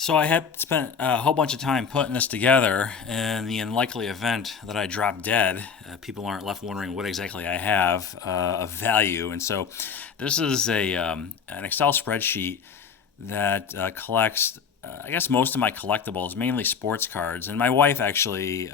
So I had spent a whole bunch of time putting this together. In the unlikely event that I drop dead, people aren't left wondering what exactly I have of value. And so this is an Excel spreadsheet that collects, I guess, most of my collectibles, mainly sports cards. And my wife actually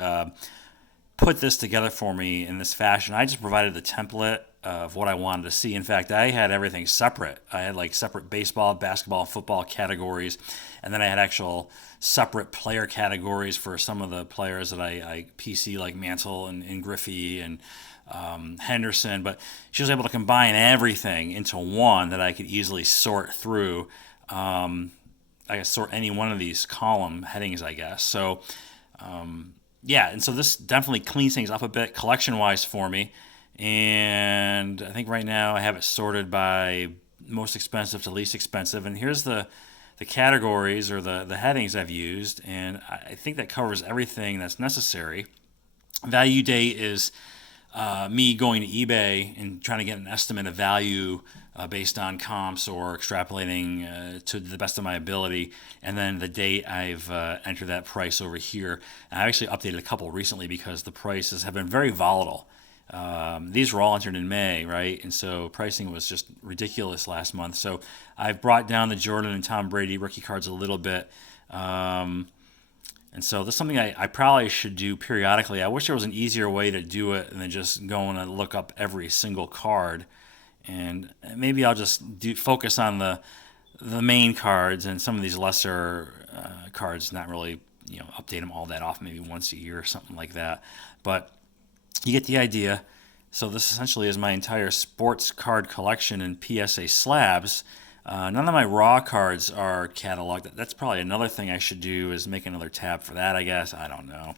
put this together for me in this fashion. I just provided the template of what I wanted to see. In fact, I had everything separate. I had like separate baseball, basketball, football categories, and then I had actual separate player categories for some of the players that I PC, like Mantle and Griffey and Henderson. But she was able to combine everything into one that I could easily sort through. I could sort any one of these column headings, I guess. So yeah, and so this definitely cleans things up a bit collection wise for me. And I think right now I have it sorted by most expensive to least expensive. And here's the categories or the headings I've used. And I think that covers everything that's necessary. Value date is me going to eBay and trying to get an estimate of value based on comps or extrapolating to the best of my ability. And then the date I've entered that price over here. And I actually updated a couple recently because the prices have been very volatile. These were all entered in May, right? And so pricing was just ridiculous last month. So I've brought down the Jordan and Tom Brady rookie cards a little bit. And so this is something I probably should do periodically. I wish there was an easier way to do it than just going and look up every single card. And maybe I'll just focus on the main cards and some of these lesser cards, not really update them all that often, maybe once a year or something like that. But you get the idea. So this essentially is my entire sports card collection in PSA slabs. None of my raw cards are cataloged. That's probably another thing I should do is make another tab for that, I guess. I don't know.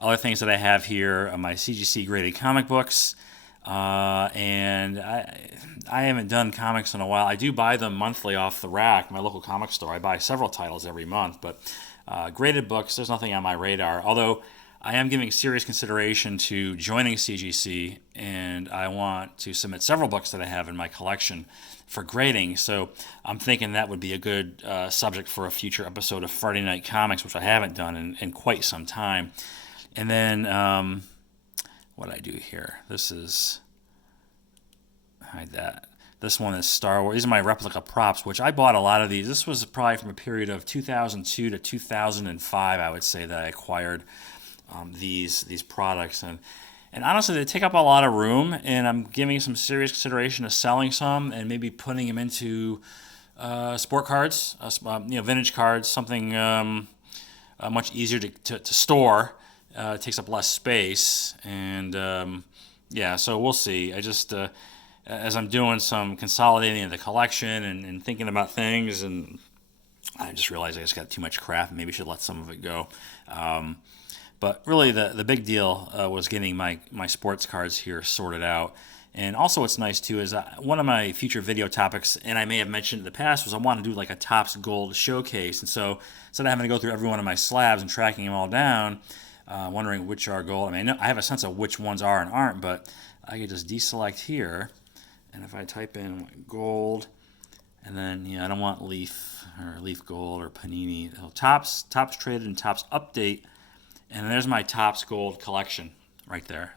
Other things that I have here are my CGC graded comic books. And I haven't done comics in a while. I do buy them monthly off the rack, my local comic store. I buy several titles every month. But graded books, there's nothing on my radar. Although I am giving serious consideration to joining CGC, and I want to submit several books that I have in my collection for grading. So I'm thinking that would be a good subject for a future episode of Friday Night Comics, which I haven't done in quite some time. And then what I do here, this is, hide that. This one is Star Wars. These are my replica props, which I bought a lot of these. This was probably from a period of 2002 to 2005, I would say, that I acquired these products, and honestly they take up a lot of room, and I'm giving some serious consideration to selling some and maybe putting them into sport cards, vintage cards, something much easier to store. It takes up less space, and yeah, so we'll see. I just as I'm doing some consolidating of the collection and thinking about things, and I just realized I just got too much crap and maybe should let some of it go. But really, the big deal was getting my sports cards here sorted out. And also what's nice, too, is one of my future video topics, and I may have mentioned in the past, was I want to do like a Topps Gold showcase. And so instead of having to go through every one of my slabs and tracking them all down, wondering which are gold, I mean, I have a sense of which ones are and aren't, but I could just deselect here. And if I type in gold, and then, I don't want Leaf or Leaf Gold or Panini. So Topps Traded and Topps Update. And there's my Topps Gold collection right there.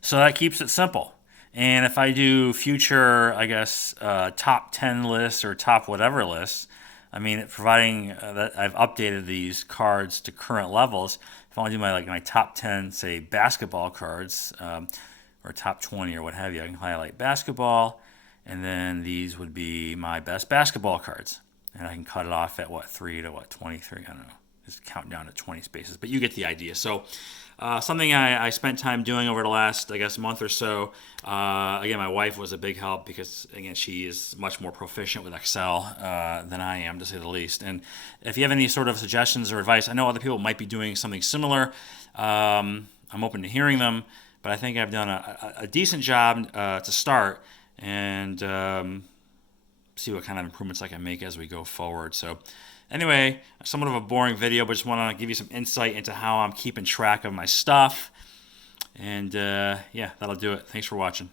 So that keeps it simple. And if I do future, I guess, top 10 lists or top whatever lists, I mean, providing that I've updated these cards to current levels, if I want to do my top 10, say, basketball cards, or top 20 or what have you, I can highlight basketball, and then these would be my best basketball cards. And I can cut it off at, 3 to 23, I don't know. Just count down to 20 spaces, but you get the idea. So something I spent time doing over the last, I guess, month or so. Again, my wife was a big help because, again, she is much more proficient with Excel than I am, to say the least. And if you have any sort of suggestions or advice, I know other people might be doing something similar. I'm open to hearing them, but I think I've done a decent job to start, and see what kind of improvements I can make as we go forward. So anyway, somewhat of a boring video, but just want to give you some insight into how I'm keeping track of my stuff. And yeah, that'll do it. Thanks for watching.